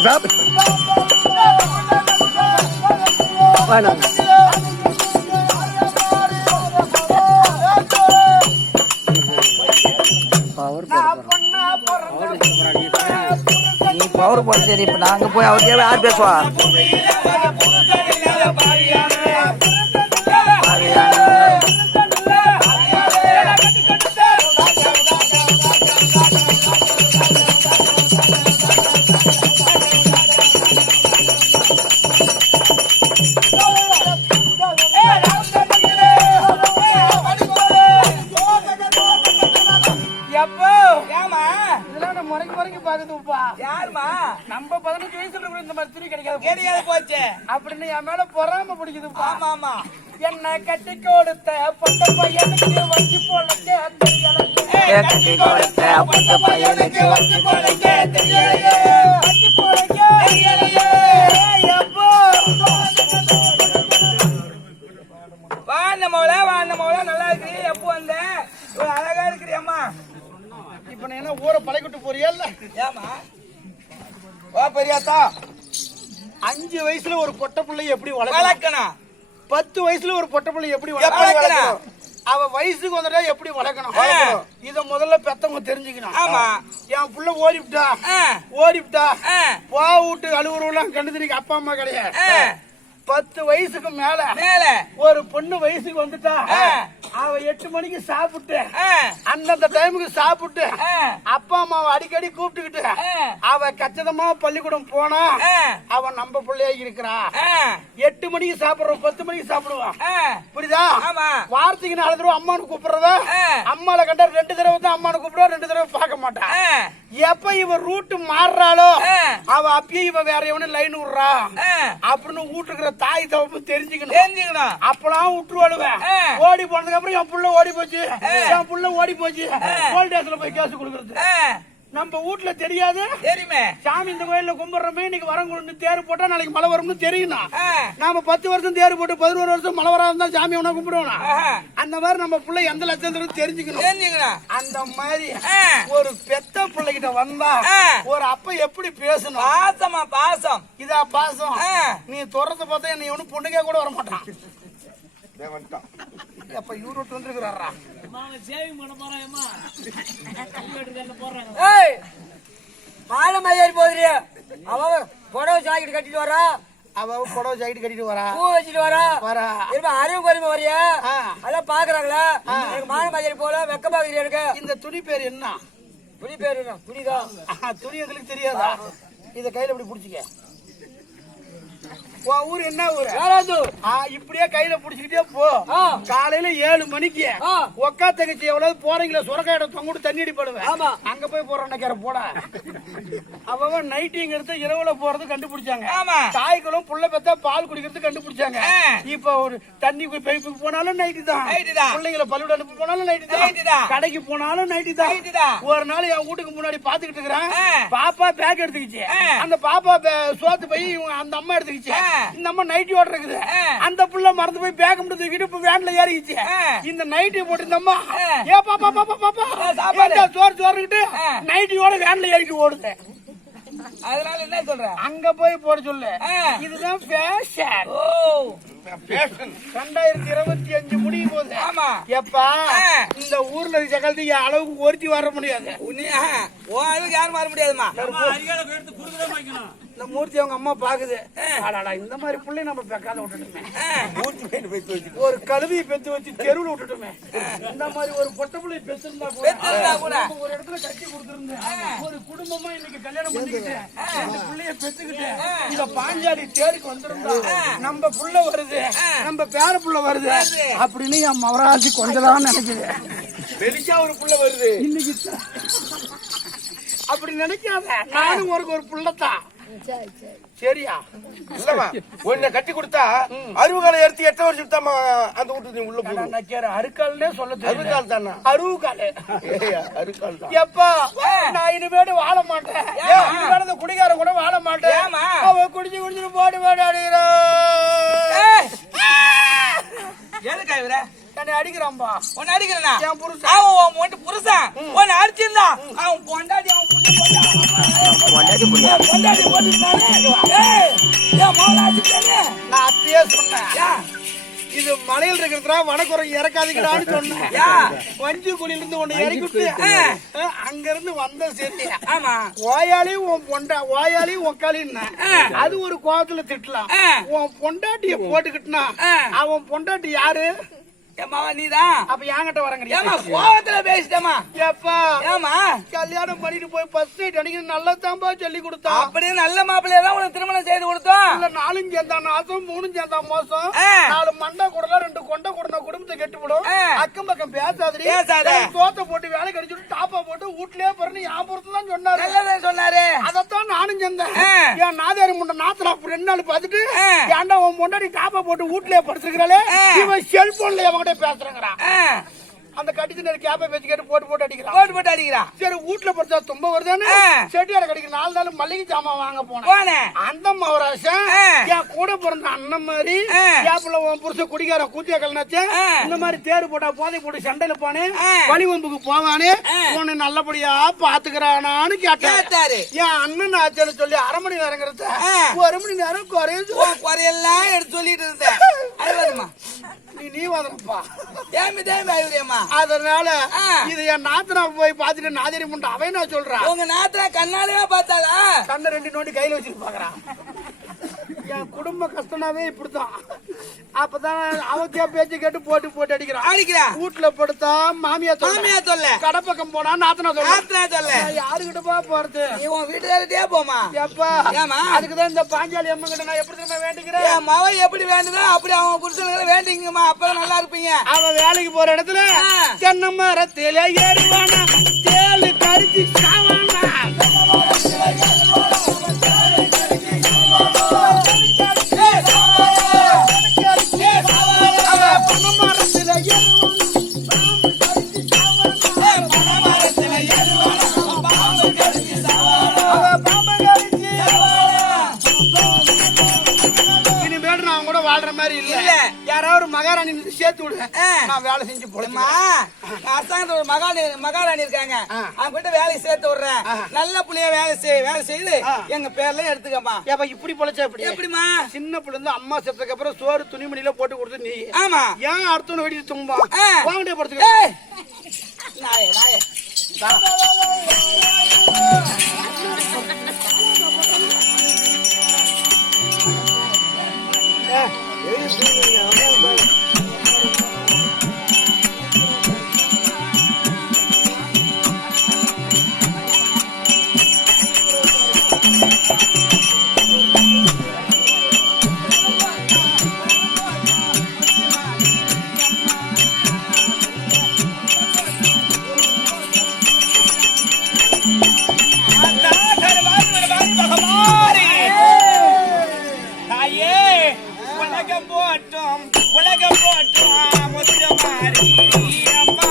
நீ பவர் போட சரி. இப்ப நாங்க போய் அவர்கிட்ட யார் பேசுவா? நம்ம 15 வயசுல கூட இந்த மாதிரி துணி கிடைக்காது போச்சு அப்படின்னு என் மேல பொறாம பிடிக்குது. ஆமா என்ன கட்டி கொடுத்த பொட்ட பையனுக்கு வச்சு போலக்க கட்டி கொடுத்த பொட்ட பையனுக்கு வச்சு போலக்க வாண்ண மோளா நல்லா இருக்கு. எப்போ வந்த அழகா இருக்கிறியம்மா. இப்ப நான் என்ன ஊரை பழைக்கிட்டு போறியா? ஏமா வா பெரியாத்தா. 5 வயசுல ஒரு பொட்ட பிள்ளை எப்படி வளர்க்கணும்? 10 வயசுல ஒரு பொட்ட பிள்ளை எப்படி வளர்க்கணும்? அவ வயசுக்கு வந்துட்டா எப்படி வளர்க்கணும்? இத முதல்ல பெத்தவங்க தெரிஞ்சுக்கணும். ஆமா, என் புள்ள ஓடிவிட்டா போ விட்டு அலுவலாம் கண்டுதிரிக்கு அப்பா அம்மா கிடையாது. 10 வயசுக்கு மேல ஒரு பொண்ணு வயசுக்கு வந்துட்டா அவ 8 மணிக்கு சாப்பிட்டு அந்தந்த டைமுக்கு சாப்பிட்டு அப்பா அம்மாவை அடிக்கடி கூப்பிட்டுக்கிட்டு அவ கச்சிதமா பள்ளிக்கூடம் போனா அவ நம்ம பிள்ளையா இருக்கிறா. 8 மணிக்கு சாப்பிடுறோம், 10 மணிக்கு சாப்பிடுவான். புரியுதா? வார்த்தைக்கு 4 தடவை அம்மானு கூப்பிடுறத அம்மால கண்டா 2 தடவை தான் அம்மானு கூப்பிடுவா, 2 தடவை பார்க்க மாட்டான். எப்ப இவ ரூட்டு மாறுறாளோ அவ அப்பயே இவ வேற எவனு லைன் விடுறா அப்படின்னு வீட்டுக்கிற தாய் தவப்பு தெரிஞ்சுக்கணும். அப்பெல்லாம் விட்டுருவாளுவேன். ஓடி போனதுக்கு அப்புறம் என் புள்ள ஓடி போச்சு போலீஸ் ஸ்டேஷன்ல போய் கேஸ் கொடுக்கறது. நம்ம வீட்டுல தெரியாது. தெரியுமே, சாமி இந்த கோயில்ல கும்பிடுறோமே, இன்னைக்கு வரம் கொண்டு தேர் போட்டா நாளைக்கு மழை வரும்னு தெரியும். நாம 10 வருஷம் தேர் போட்டு 11 வருஷம் மழை வராது இருந்தா சாமி ஒண்ணா கும்பிடுவோம். அந்த மாதிரி நம்ம பிள்ளை எந்த லட்சம் தெரிஞ்சுக்கணும். அந்த மாதிரி ஒரு பெத்த பிள்ளைகிட்ட வந்தா ஒரு அப்ப எப்படி பேசணும்? பாசம் இதா பாசம். நீ தொடர்ந்து பார்த்தா என்ன ஒண்ணு பொண்ணுக்கே கூட வர மாட்டான். அப்ப யூரோட் வந்துருக்கிறாரா மாலை போதுறியா? அவ புடவை ஜாக்கெட் கட்டிட்டு வரா, பூ வச்சுட்டு வரா. அறிவு பெருமை வரையா அதான் பாக்குறாங்களா? மாலை மதியாரி போல வெக்க பாக்குறியா? எனக்கு இந்த துணி பேர் என்ன? துணி பேர் என்ன? துணிதான். துணி எங்களுக்கு தெரியாதா? இத கையில இப்படி புடிச்சுக்க. ஊரு என்ன ஊரு? இப்படியே கையில புடிச்சுக்கிட்டே போ. காலையில 7 மணிக்கு ஒக்கா தங்கச்சி எவ்வளவு போறீங்களா சுரக்கா இடம் தொங்கிட்டு தண்ணி அடிப்படுவேன். அங்க போய் போற போட அவன் நைட்டிங் எடுத்து இரவுல போறது கண்டுபிடிச்சாங்க. தாய்களும் புள்ள பெத்தா பால் குடிக்கிறது கண்டுபிடிச்சாங்க. இப்ப ஒரு தண்ணி பைப்புக்கு போனாலும் நைட்டு தான், பிள்ளைங்களை பள்ளியோட அனுப்பி போனாலும் நைட்டு தான், கடைக்கு போனாலும் நைட்டு தான். ஒரு நாள் என் வீட்டுக்கு முன்னாடி பாத்துக்கிட்டு இருக்கிறேன். பாப்பா பேக் எடுத்துக்கிச்சு. அந்த பாப்பா சோத்து போய் அந்த அம்மா எடுத்துக்கிச்சு. இந்த அம்மா நைட்டி ஓட இருக்குது. அந்த புள்ள மறந்து போய் பேக் மட்டும் தூக்கிட்டு இப்ப வேன்ல ஏறிச்சு. இந்த நைட்டி போட்டு இந்த அம்மா ஏ பாப்பா சோறுக்கிட்டு நைட்டியோட வேன்ல ஏறிட்டு ஓடுது. அதனால என்ன சொல்ற? அங்க போய் போட சொல்லு. இதுதான் ஃபேஷன். 2025 முடியும் போது எப்பா இந்த ஊர்ல ஜகல்திக்கு அளவுக்கு ஒருத்தி வர முடியாது. யாரும் வர முடியாதுமா. இந்த மூர்த்தி அவங்க அம்மா பாக்குது. இந்த மாதிரி பிள்ளை நம்ம பெக்காத விட்டுட்டுமே, ஒரு கழுவியை பெத்து வச்சு தெருவில் விட்டுட்டுமே, இந்த மாதிரி ஒரு பொட்ட பிள்ளை பெத்திருந்தா கூட ஒரு இடத்துல கட்டி கொடுத்துருந்தேன். ஒரு குடும்பமா இன்னைக்கு கல்யாணம் பண்ணிக்கிட்டு இந்த பிள்ளைய பெத்துக்கிட்டு இந்த பாஞ்சாலி தேருக்கு வந்திருந்தா நம்ம புள்ள வருது, நம்ம பேர புள்ள வருது அப்படின்னு என் மவராசி கொஞ்சதான் நினைக்குது. வெளிச்சா ஒரு புள்ள வருது இன்னைக்கு அப்படி நினைக்காத. நானும் ஒரு புள்ளத்தான். சரியா? இல்லமா உன்னை கட்டி கொடுத்தா அருவுகாலை எடுத்து 8 வருஷம் தான் அந்த வீட்டு உள்ள போய் அருக்காலே சொல்ல. அருகால் தானே? அருவுகாலே எப்பா நான் இனிமேட்டு வாழ மாட்டேன். இனிமேட்டு குடிகார கூட வாழ மாட்டேன். அவ குடிச்சுட்டு போட்டு எதுக்கா இவர என்னை அடிக்கிறான்பா? உன்னை அடிக்கிறா? என் புருஷன். அவன் புருஷன் உன்னை அடிச்சிருந்தா அவன் பொண்டாடி அவன் பொண்டாட்டி புள்ளியா பொண்டாட்டி போட்டுட்டானே நான் அப்பயே சொன்னேன் இது மலையில் இருக்கிறதுனா வடக்குறை இறக்காதீங்கடான்னு சொன்னேன் வஞ்சி குழியில இருந்து ஒண்ணு இறக்கி விட்டு அங்க இருந்து வந்த சேர்த்து ஆமா ஓயாளி உன் ஓயாளி உக்காளின்னா அது ஒரு கோபத்துல திட்டலாம் உன் பொண்டாட்டிய போட்டுக்கிட்டுனா அவன் பொண்டாட்டி யாரு நீதான் அப்ப என்கிட்ட வரங்க கோவத்துல பேசிட்டமா ஏப்பா ஏமா கல்யாணம் பண்ணிட்டு போய் ஃபர்ஸ்ட் நைட் அன்னைக்கு நல்லதாம்பா சொல்லி கொடுத்தா அப்படியே நல்ல மாப்பிள்ளைய தான் உனக்கு திருமணம் செய்து கொடுத்தோம் இல்ல 4 சேர்ந்தா நாசம் 3 சேர்ந்தா மோசம் 4 மண்டை கூடல 2 கொண்டை கூடன குடும்பத்தை கெட்டுவிடும் அக்கம் பக்கம் பேசாதடி தோத்த போட்டு வேலை கடிச்சிட்டு டாப்பா போட்டு வீட்லயே பிறந்து ஞாபகத்துல தான் சொன்னாரு நல்லதான் சொன்னாரு அதத்தான் நானும் செஞ்சேன் என் நாதாரி முண்டை நாத்தனா 2 நாள் பார்த்துட்டு ஏன்டா உன் முன்னாடி டாப்பா போட்டு வீட்லயே படுத்துக்கிறாளே இவன் செல்போன்ல அவங்கிட்ட பேசுறேங்கிறான் அந்த கட்டிச்சு கேப்பை பேச்சு கேட்டு போட்டு அடிக்கிறான் சரி வீட்டுல படுத்தா தும்ப வருதானே செட்டியார கடிக்கிற 4 நாள் மல்லிகை சாமான் வாங்க போனேன் அந்த மவராசன் என் கூட பிறந்த அண்ணன் மாதிரி கேப்ல உன் புருஷன் குடிக்கார கூத்தியா கலனாச்சு இந்த மாதிரி தேர் போட்டா போதை போட்டு சண்டையில போனேன் வழிவம்புக்கு போவானே உன்னை நல்லபடியா பாத்துக்கிறானான்னு கேட்டாரு என் அண்ணன் ஆச்சுன்னு சொல்லி 1/2 மணி நேரங்கிறத 1 மணி நேரம் குறையெல்லாம் எடுத்து சொல்லிட்டு இருந்தேன் நீ வாதனப்பா ஏமா அதனால இது என் நாத்தனா போய் பாத்துட்டு நாதிரி முண்டை அவன் நான் சொல்றான் உங்க நாத்தனா கண்ணாலே பார்த்தாளா கண்ணை 2 நோண்டி கையில வச்சுட்டு பாக்குறான் என் குடும்ப கஷ்டனாவே இப்படித்தான் அப்பதான் அவத்தியா பேச்சு கேட்டு போட்டு அடிக்கிறான் வீட்டுல படுத்தா மாமியா சொல்ல கடப்பக்கம் போனா நாத்தனா சொல்ல யாருகிட்டப்பா போறது உன் வீட்டுக்காரட்டே போமா எப்பா அதுக்குதான் இந்த பாஞ்சாலி அம்மா கிட்ட நான் எப்படி வேண்டிக்கிறேன் என் மவன் எப்படி வேண்டுதோ அப்படி அவன் புருஷனுங்களை வேண்டிங்கம்மா அப்பதான் நல்லா இருப்பீங்க அவன் வேலைக்கு போற இடத்துல தென்னை மரத்தில ஏறுவானா தேலு கடிச்சு சாவானா வாழ்ற மாதிரி இல்ல யாராவது மகாராணி சேர்த்து விடு நான் வேலை செஞ்சு போடுமா அரசாங்கத்துல ஒரு மகாராணி இருக்காங்க அவங்க கிட்ட வேலை சேர்த்து விடுறேன் நல்ல புள்ளைய வேலை செய்து எங்க பேர்ல எடுத்துக்கமா ஏப்பா இப்படி பொழைச்சா எப்படிமா சின்ன பிள்ளை இருந்து அம்மா செத்ததுக்கு அப்புறம் சோறு துணிமணியில போட்டு கொடுத்து நீ ஆமா ஏன் அடுத்தவனை வெடிச்சு தும்பா வாங்கிட்டே படுத்துக்க நாயே உலகம் போற்றும் முத்துமாரி அம்மா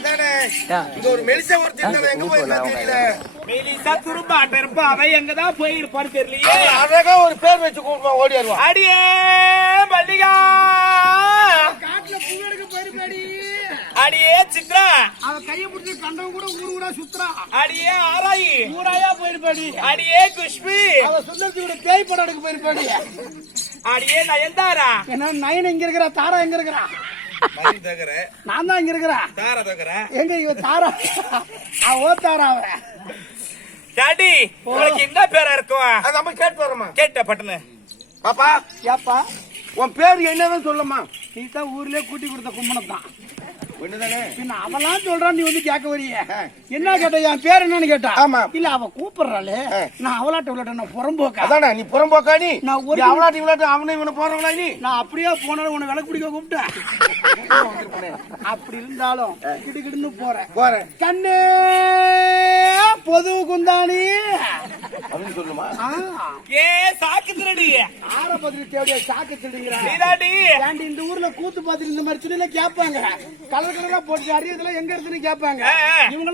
அதானே இங்க ஒரு மெலிசா ஒருத்தர் இருந்தா எங்க போய் தெரியல. மெலிசா துரும்பாட்ட இருப்பா அவ எங்கதான் போயிருப்பான்னு தெரியலையே. அழகா ஒரு பேர் வச்சு கூப்பிடுவான் ஓடி வருவான். அடியே மல்லிகா காட்டுல பூ எடுக்க போயிருப்பாடி. அடியே சித்ரா அவ கைய பிடிச்சி கண்டவன் கூட ஊரு ஊரா சுத்துறா. அடியே ஆராயி ஊராயா போயிருப்பாடி. அடியே குஷ்பி அவ சுந்தரத்தோட பேய் படம் எடுக்க போயிருப்பாடி. அடியே நயன்தாரா என்ன நயன் எங்க இருக்கிறா, தாரா எங்க இருக்கிறா? நான் தான் இங்க இருக்கிறேன். எங்க இவ தாரா? அவ தாரா. அவ டாடி உங்களுக்கு என்ன பேரா இருக்கும்? நம்ம கேட்டு வரோமா? கேட்ட பட்டனு பாப்பா ஏப்பா உன் பேர் என்னன்னு சொல்லமா? நீ தான் ஊர்லயே கூட்டி கொடுத்த கும்மனம் தான். ஒண்ணுதானே? பின்ன அவெல்லாம் சொல்றான், நீ வந்து கேட்க வரிய. என்ன கேட்ட? என் பேர் என்னன்னு கேட்டா. ஆமா. இல்ல அவ கூப்பிடுறாளே, நான் அவளாட்ட நான் புறம்போக்கா? அதானே நீ புறம்போக்கா? நீ நான் ஒரு அவளாட்டி இவளாட்டி அவனை இவனை போறவங்களா? நீ நான் அப்படியே போனாலும் உன்னை விளக்கு பிடிக்க கூப்பிட்டேன். அப்படி இருந்தாலும் கிடுகிடுன்னு போறேன். கண்ணே பொது குந்தாணி அப்படின்னு சொல்லுமா? ஏ சாக்கு திருடி ஆரம்பத்துல தேவையா சாக்கு திருடுங்கிறான். நீதாடி ஏண்டி இந்த ஊர்ல கூத்து பார்த்துட்டு இந்த மாதிரி சொல்லி கேட்பாங்க. கலர் கலரா போட்டு அறியதுல எங்க இருக்குன்னு கேட்பாங்க. இவங்க